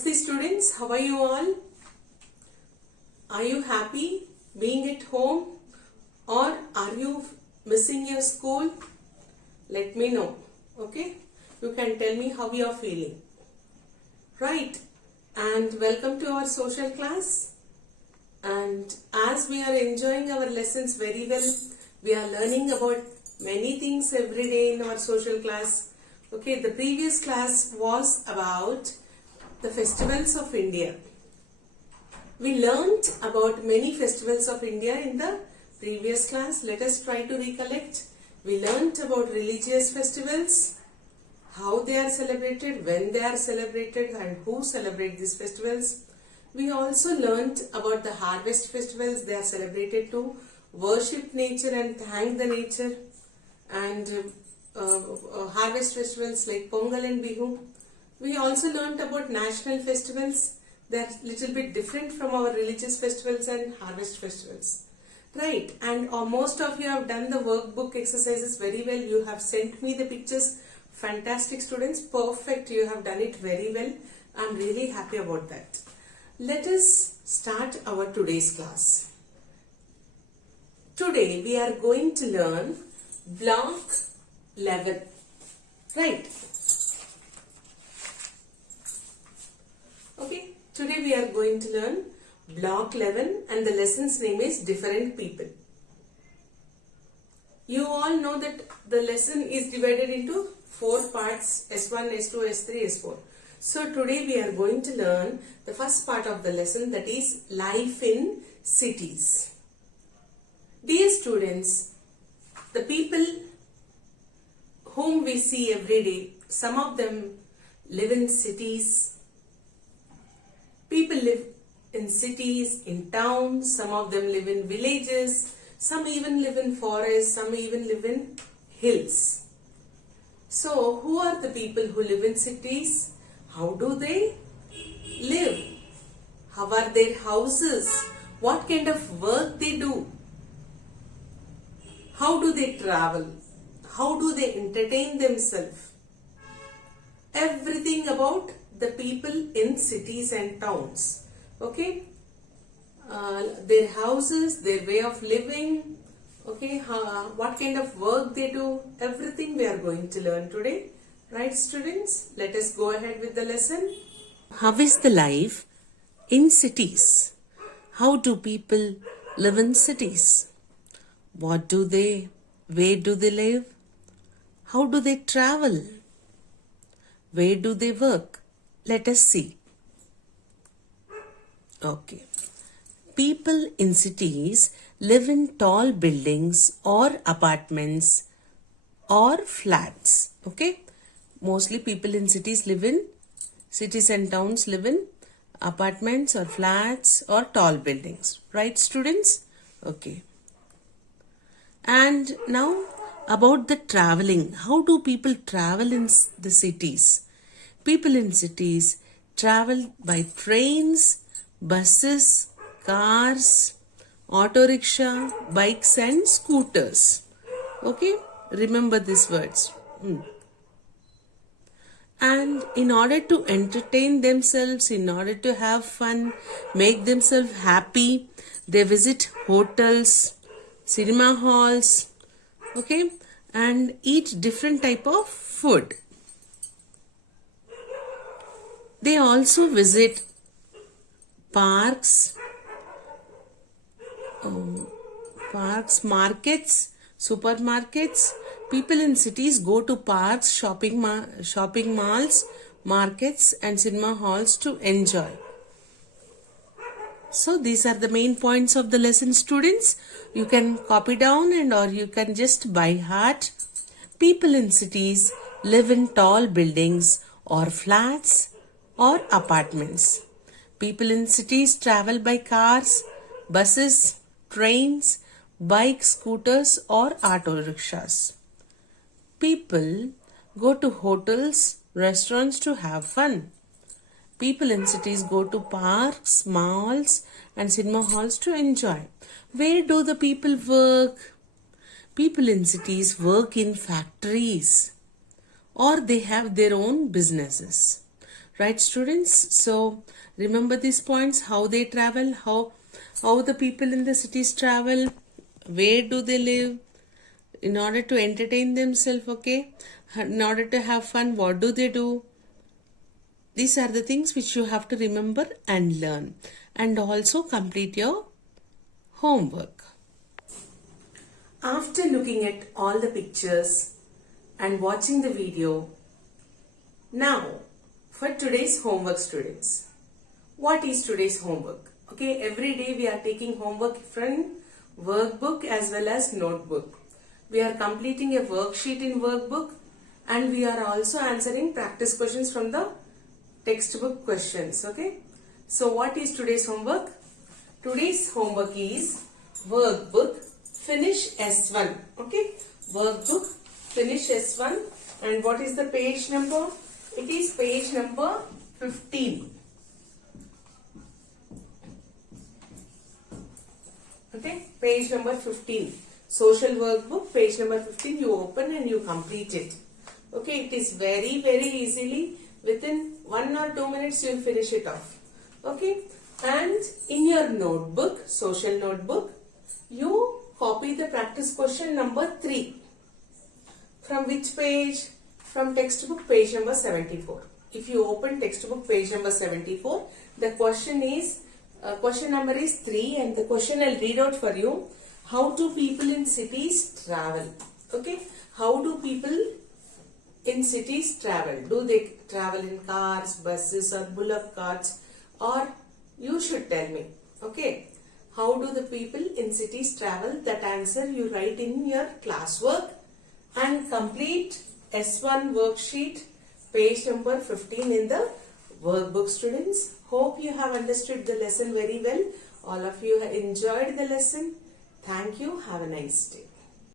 Namaste students, how are you all? Are you happy being at home or are you missing your school? Let me know, okay? You can tell me how you are feeling. Right, and welcome to our social class. And as we are enjoying our lessons very well, we are learning about many things every day in our social class. Okay, the previous class was about the festivals of India. We learnt about many festivals of India in the previous class. Let us try to recollect. We learnt about religious festivals, how they are celebrated, when they are celebrated, and who celebrate these festivals. We also learnt about the harvest festivals. They are celebrated to worship nature and thank the nature. And harvest festivals like Pongal and Bihu. We also learnt about national festivals. They are little bit different from our religious festivals and harvest festivals. Right, and most of you have done the workbook exercises very well. You have sent me the pictures. Fantastic students, perfect. You have done it very well. I am really happy about that. Let us start our today's class. Today we are going to learn block 11. Right. Okay, today we are going to learn block 11 and the lesson's name is different people. You all know that the lesson is divided into 4 parts, S1, S2, S3, S4. So today we are going to learn the first part of the lesson, that is life in cities. Dear students, the people whom we see every day, some of them live in cities. People live in cities, in towns, some of them live in villages, some even live in forests, some even live in hills. So, who are the people who live in cities? How do they live? How are their houses? What kind of work they do? How do they travel? How do they entertain themselves? Everything about the people in cities and towns. Okay, their houses, their way of living, okay, what kind of work they do, everything we are going to learn today. Right, students, let us go ahead with the lesson. How is the life in cities? How do people live in cities? What do they, where do they live? How do they travel? Where do they work? Let us see. Okay. People in cities live in tall buildings or apartments or flats. Okay. Mostly people in cities and towns live in apartments or flats or tall buildings. Right, students? Okay. And now about the traveling. How do people travel in the cities? People in cities travel by trains, buses, cars, auto rickshaw, bikes and scooters. Okay, remember these words. And in order to entertain themselves, in order to have fun, make themselves happy, they visit hotels, cinema halls, okay, and eat different type of food. They also visit parks, markets, supermarkets. People in cities go to parks, shopping malls, markets and cinema halls to enjoy. So these are the main points of the lesson, students. You can copy down or you can just by heart. People in cities live in tall buildings or flats or apartments. People in cities travel by cars, buses, trains, bikes, scooters or auto rickshaws. People go to hotels, restaurants to have fun. People in cities go to parks, malls and cinema halls to enjoy. Where do the people work? People in cities work in factories or they have their own businesses. Right, students? So remember these points, how they travel, how the people in the cities travel, where do they live, in order to entertain themselves, okay? In order to have fun, what do they do? These are the things which you have to remember and learn, and also complete your homework. After looking at all the pictures and watching the video, now for today's homework, students. What is today's homework? Okay, every day we are taking homework from workbook as well as notebook. We are completing a worksheet in workbook, and we are also answering practice questions from the textbook questions. Okay, so what is today's homework? Today's homework is workbook finish S1. Okay, workbook finish S1, and what is the page number? It is page number 15. Okay, page number 15. Social workbook, page number 15. You open and you complete it. Okay, it is very easily. Within 1 or 2 minutes you will finish it off. Okay, and in your notebook, social notebook, you copy the practice question number 3. From which page? From textbook page number 74. If you open textbook page number 74, the question is, question number is 3, and the question I'll read out for you. How do people in cities travel? Okay, how do people in cities travel? Do they travel in cars, buses or bullock carts? Or you should tell me. Okay, how do the people in cities travel? That answer you write in your classwork and complete S1 worksheet page number 15 in the workbook, students. Hope you have understood the lesson very well. All of you have enjoyed the lesson. Thank you. Have a nice day.